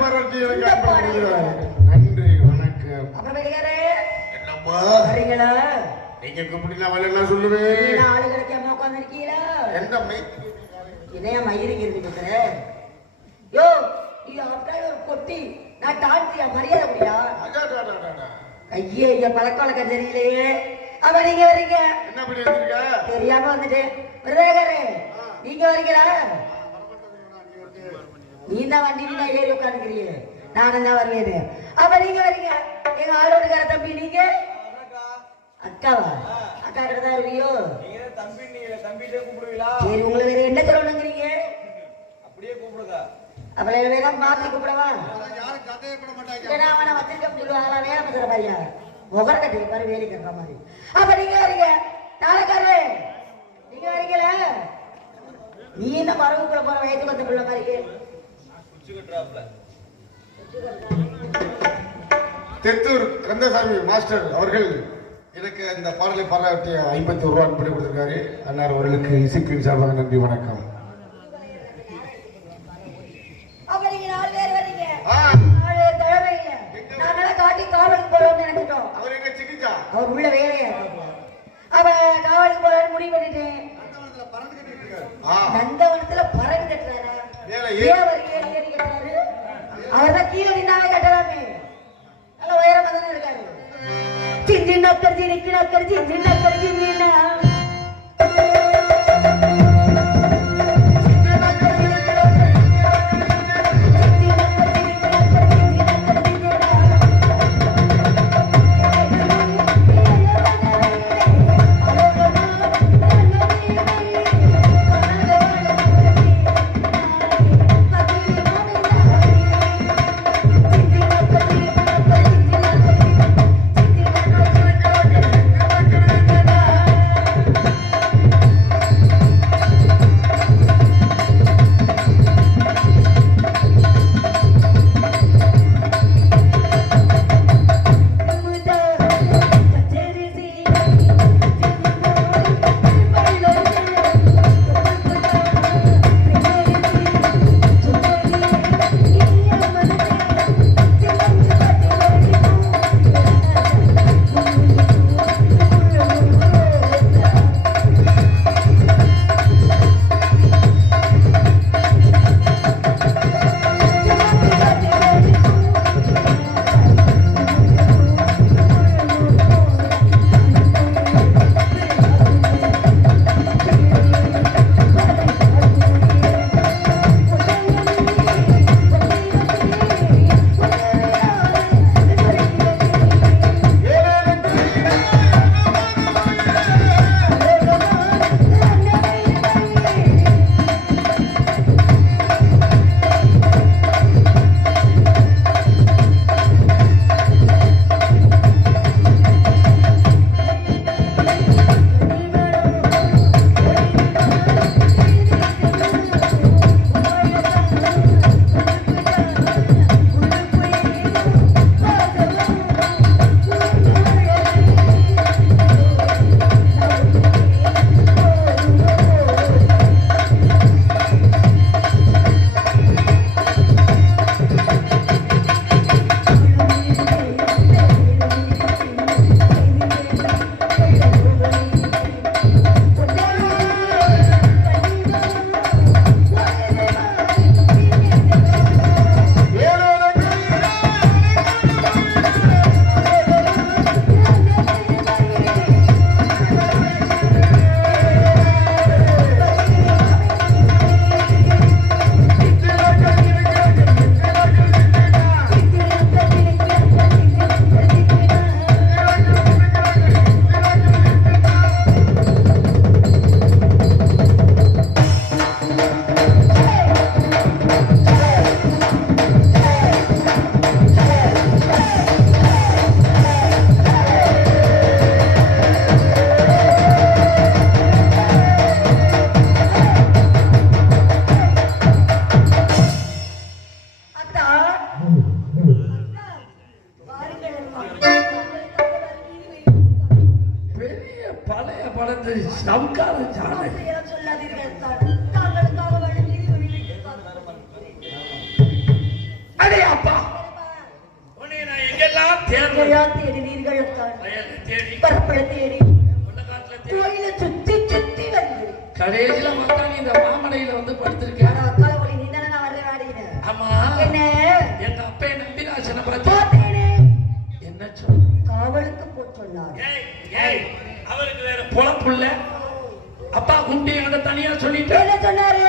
பாராட்டி நன்றி வணக்கம். அப்புறம் வெளியாரே என்னம்மா வரீங்களா? நீங்க கூப்பிட்டு அவள் என்ன சொல்லுவேன்? ஆளு கிடைக்காம உட்காந்துருக்கீங்களா? எந்த என்னையா மயிருக்கு இருக்கு? யோ இது அப்படியே ஒரு கொட்டி நான் டான்ஸியா மரியாதை முடியா? ஐயே ஐயா பழக்க வழக்கம் தெரியலையே. அப்ப நீங்க வரீங்க என்ன பண்ணி வந்திருக்க? தெரியாம வந்துட்டேன். பிரதேகரே நீங்க வரீங்களா? நீ தான் வண்டியில ஏறி உட்காந்துக்கிறீங்க, நானும் தான் வருவேன். அப்ப நீங்க வரீங்க. எங்க ஆளோடுக்கார தம்பி நீங்க அக்காவா? அக்கா கிட்ட தான் இருக்கியோ? சரி உங்களை வேற என்ன சொல்லணுங்கிறீங்க? அப்படியே கூப்பிடுங்க. அப்புறம் வேணா மாத்தி கூப்பிடவா? அவனை வச்சிருக்க சொல்லுவாங்களா? வேலை பண்ற மாதிரியா முகர கட்டி பாரு, வேலை கட்டுற மாதிரி. அப்ப நீங்க வரீங்க நாளைக்காரு, நீங்க வரீங்களா? நீ என்ன மரபுக்குள்ள போற வயசுக்கு வந்து பிள்ளை மாதிரி தெத்தூர் கந்தசாமி மாஸ்டர் அவர்கள் எனக்கு இந்த பாடலை பாராட்டிய 51 ரூபா அன்படி கொடுத்திருக்காரு. அன்னார் அவர்களுக்கு இசைக்கின் சார்பாக நன்றி வணக்கம். அப்ப நீங்க 4 பேர் வரீங்க. 4 பேர் தலைமையில நாங்கள காட்டி காவலுக்கு போறோம்னு நினைச்சிட்டோம். அவர் எங்க சிக்கிச்சா? அவர் உள்ள வேலையா இருக்காங்க. அப்ப காவலுக்கு போறோம்னு முடிவு பண்ணிட்டேன். நந்தவனத்துல பறந்து கட்டுறாரா? ஏறி கட்டுறாரு. அவர்தான் கீழே நின்னாவே கட்டலாமே. நல்ல உயரமா தானே இருக்காரு. சிந்தி நக்கர் சிரிக்கு நக்கர் சிந்தி நக்கர் சிந்தினா தேடி நீர்களத்தான் பரப்பட தேடி கோயில சுத்தி சுத்தி வந்து கடைசியில பார்த்தா நீ இந்த மாமலையில வந்து படுத்திருக்க. அக்கால ஒளி நீ தானே நான் வர்றேன் வாடினேன். ஆமா என்ன எங்க அப்பா நம்பிராசனை பார்த்து பார்த்தேனே என்ன சொல் காவலுக்கு போ சொன்னார். அவருக்கு வேற பொழப்புள்ள அப்பா குண்டி என்கிட்ட தனியா சொல்லிட்டு என்ன சொன்னாரு?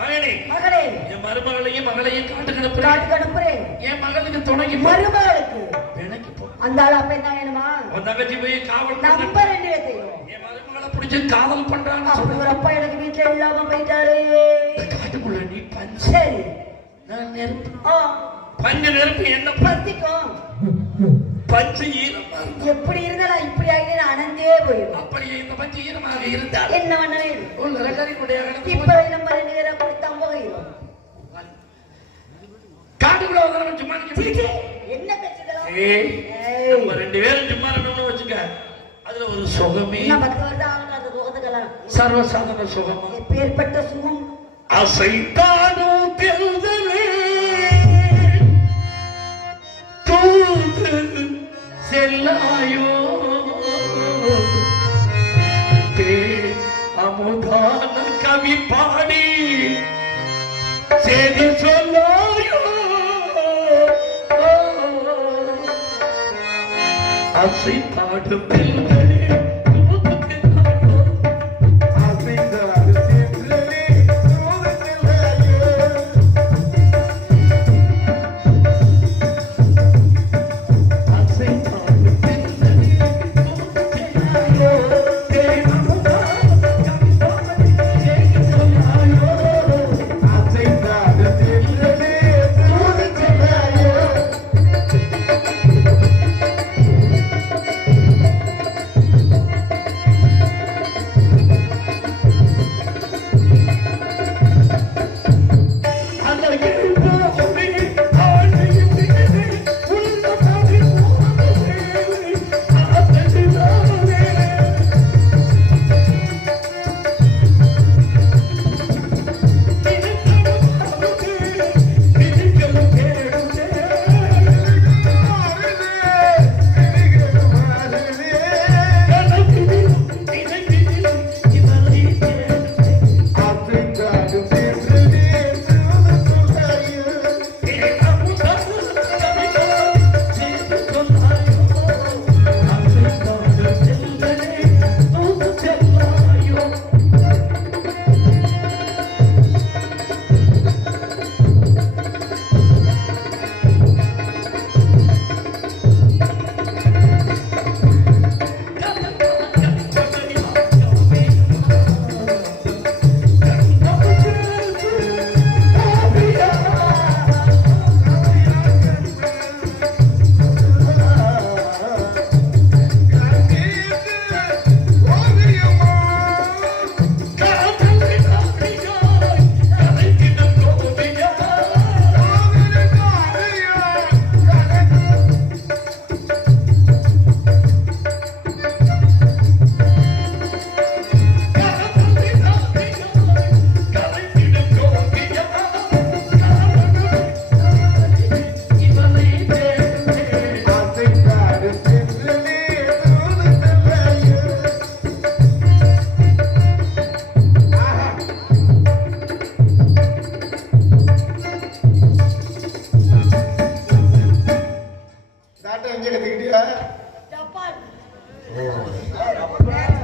மகனே மகளே என் மருமகளையும் மகளையும் காட்டுக்கு அனுப்புறேன். காட்டுக்கு அனுப்புறேன். என் மகளுக்கு துணைக்கு மருமகளுக்கு எனக்கு போ. அந்த ஆள் அப்ப என்ன வேணுமா? உன் தங்கச்சி போய் காவல் நம்ப ரெண்டு பேத்தையும் என் மருமகளை பிடிச்சு காவல் பண்றான்னு அப்படி சொல்ற ஒரு அப்பா எனக்கு வீட்டுல இல்லாம போயிட்டாரு. காட்டுக்குள்ள நீ பஞ்சு சரி நான் நெருப்பு ஆ பஞ்சு நெருப்பு என்ன பத்திக்கும் பஞ்சு ஈரமா இருக்கும். எப்படி இருந்தாலும் இப்படி ஆகிட்டு அனந்தே போயிடும். அப்படியே இந்த பஞ்சு ஈரமாக இருந்தால் என்ன பண்ணவே உள்ள ரெக்கரி கொடையா இப்ப நம்ம ரெண்டு பேரை கொடுத்தாம போயிடும். காட்டுக்குள்ள வந்து சும்மா நிக்க என்ன பேசுகிறோம்? நம்ம ரெண்டு பேரும் சும்மா இருக்கணும்னு வச்சுக்க அதுல ஒரு சுகமே இன்னும் 10 வருஷம் ஆகணும் அந்த சுகத்துக்கெல்லாம். சர்வசாதாரண சுகமா எப்பேற்பட்ட சுகம்? அசைத்தானோ தெருதலே தூது செல்லாயோ அமுதான கவி பாடி செய்தி சொல்லாயோ அசைத்தாடும் தெருதலே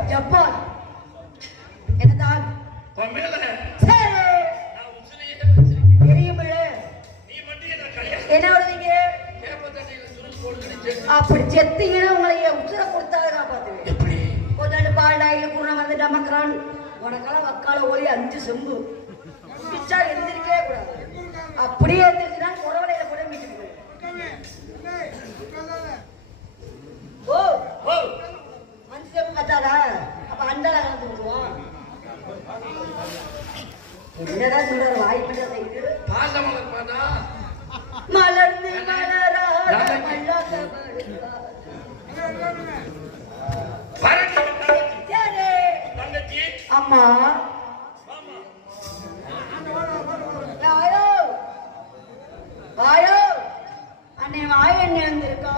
ஜப்பான் என்னதான் என்ன வருவீங்க அப்படி செத்தீங்கன்னா உங்களை உசுர கொடுத்தாத காப்பாத்துவேன். எப்படி கொஞ்சம் பாடாயில கூட வந்து டமக்கிறான் உனக்கெல்லாம் வக்கால ஓடி 5 செம்பு பிச்சா எழுந்திருக்கவே கூடாது. அப்படியே எழுந்திருச்சுன்னா குறவலையில கூட மீட்டு ஓ ஓ 5 செம்பு பத்தாதா? அப்ப அண்டால கலந்து விடுவோம். என்னதான் சொல்றாரு வாய்ப்பு செய்து பாசமலர் பாட்டா மலர்ந்து மலராத மல்லாத அம்மா ஆயோ ஆயோ அன்னை வாய என்ன வந்திருக்கா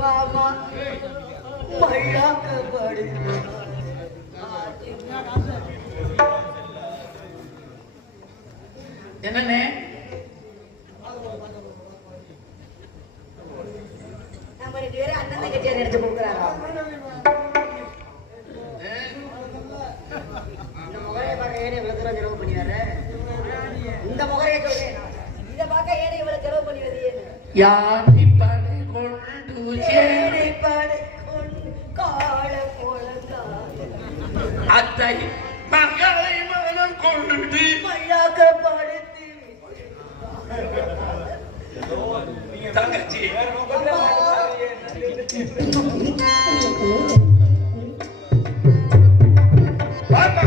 மாமா மல்லாக்கபடி என்னண்ணே நம்ம 2 பேரும் அண்ணன் தங்கச்சியை நினைச்சு கொடுக்குறாங்க. இந்த முகரையை பார்க்க ஏன் இவ்வளவு தூரம் செலவு பண்ணி வர? இந்த முகரையை சொல்றேன் நான். இதை பார்க்க ஏன் இவ்வளவு செலவு பண்ணி வருது? யானை படை கொண்டு ஏழை படை கொண்டு கால போலந்தான் அத்தை மகளை மனம் கொண்டு மல்லாக்கப்படுத்தி தங்கச்சி பாப்பா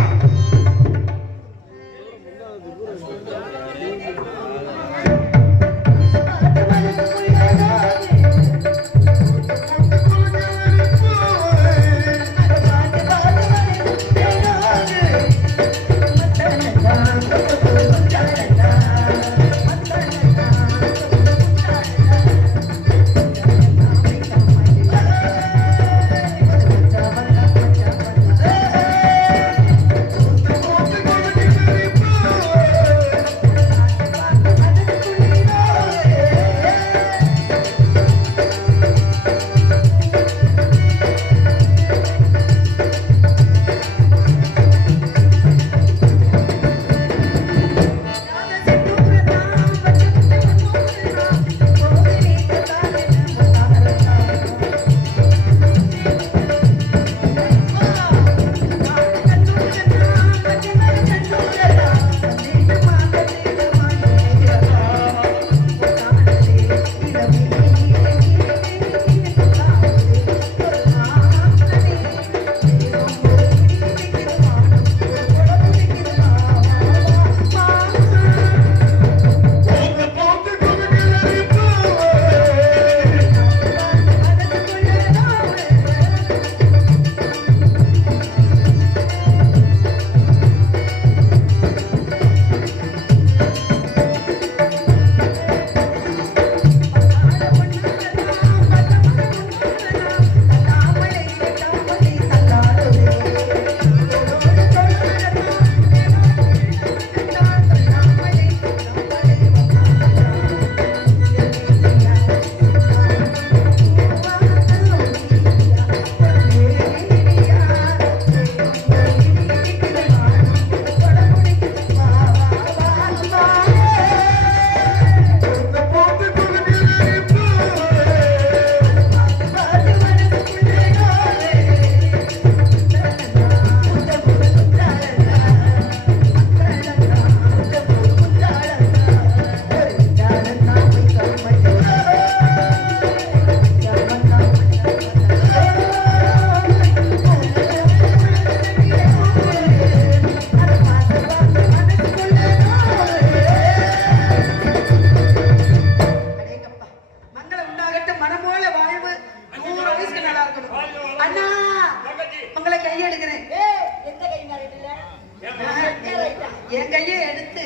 என் கையை எடுத்து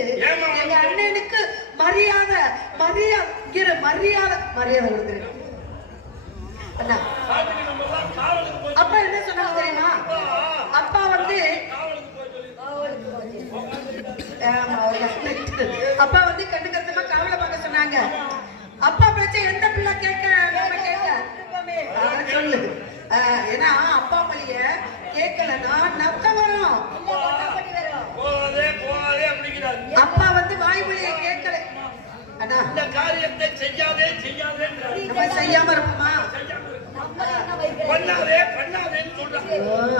எங்க அண்ணனுக்கு மரியாதை மரியாதை மரியாதை மரியாதை கொடுக்குறேன். அண்ணா அப்பா என்ன சொன்னாங்க தெரியுமா? அப்பா வந்து அப்பா வந்து கண்டு கருத்தமா காவலை பார்க்க சொன்னாங்க. அப்பா பேச்ச எந்த பிள்ளை கேட்க சொல்லு. ஏன்னா அப்பா மொழிய கேட்கலன்னா நக்க வரும். அப்பா வந்து வாய்மொழியை கேட்கல. அண்ணா இந்த காரியத்தை செய்யாதே நம்ம செய்யாம இருப்போமா? பண்ணாதே பண்ணாதேன்னு சொல்றாங்க.